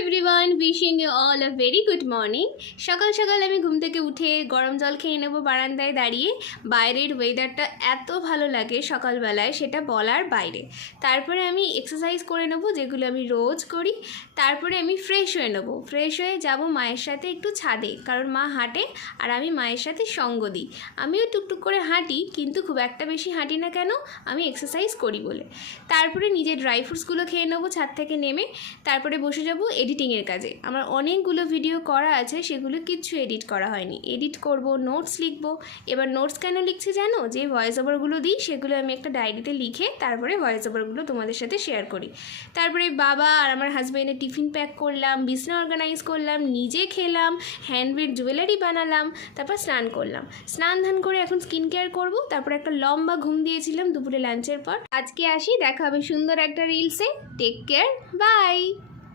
Everyone, wishing you all a very good morning. সকাল সকাল আমি ঘুম থেকে উঠে গরম জল খেয়ে নেবো বারান্দায় দাঁড়িয়ে। বাইরের ওয়েদারটা এত ভালো লাগে সকালবেলায়, সেটা বলার বাইরে। তারপরে আমি এক্সারসাইজ করে নেবো, যেগুলো আমি রোজ করি। তারপরে আমি ফ্রেশ হয়ে নেবো, ফ্রেশ হয়ে যাব মায়ের সাথে একটু ছাদে, কারণ মা হাঁটে আর আমি মায়ের সাথে সঙ্গ দিই। আমিও টুকটুক করে হাঁটি, কিন্তু খুব একটা বেশি হাঁটি না, কেন? আমি এক্সারসাইজ করি বলে। তারপরে নিজের ড্রাই ফ্রুটসগুলো খেয়ে নেবো ছাদ থেকে নেমে। তারপরে বসে যাব এডিটিংয়ের কাজে। আমার অনেকগুলো ভিডিও করা আছে, সেগুলো কিচ্ছু এডিট করা হয়নি। এডিট করব, নোটস লিখবো। এবার নোটস কেন লিখছি জানো? যে ভয়েস ওভারগুলো দিই, সেগুলো আমি একটা ডায়েরিতে লিখে তারপরে ভয়েস ওভারগুলো তোমাদের সাথে শেয়ার করি। তারপরে বাবা আর আমার হাজব্যান্ডের টিফিন প্যাক করলাম, বিছনা অর্গানাইজ করলাম, নিজে খেলাম, হ্যান্ডমেড জুয়েলারি বানালাম, তারপর স্নান করলাম। স্নান ধান করে এখন স্কিন কেয়ার করবো। তারপর একটা লম্বা ঘুম দিয়েছিলাম দুপুরে লাঞ্চের পর। আজকে আসি, দেখা হবে সুন্দর একটা রিলসে। Take care, by.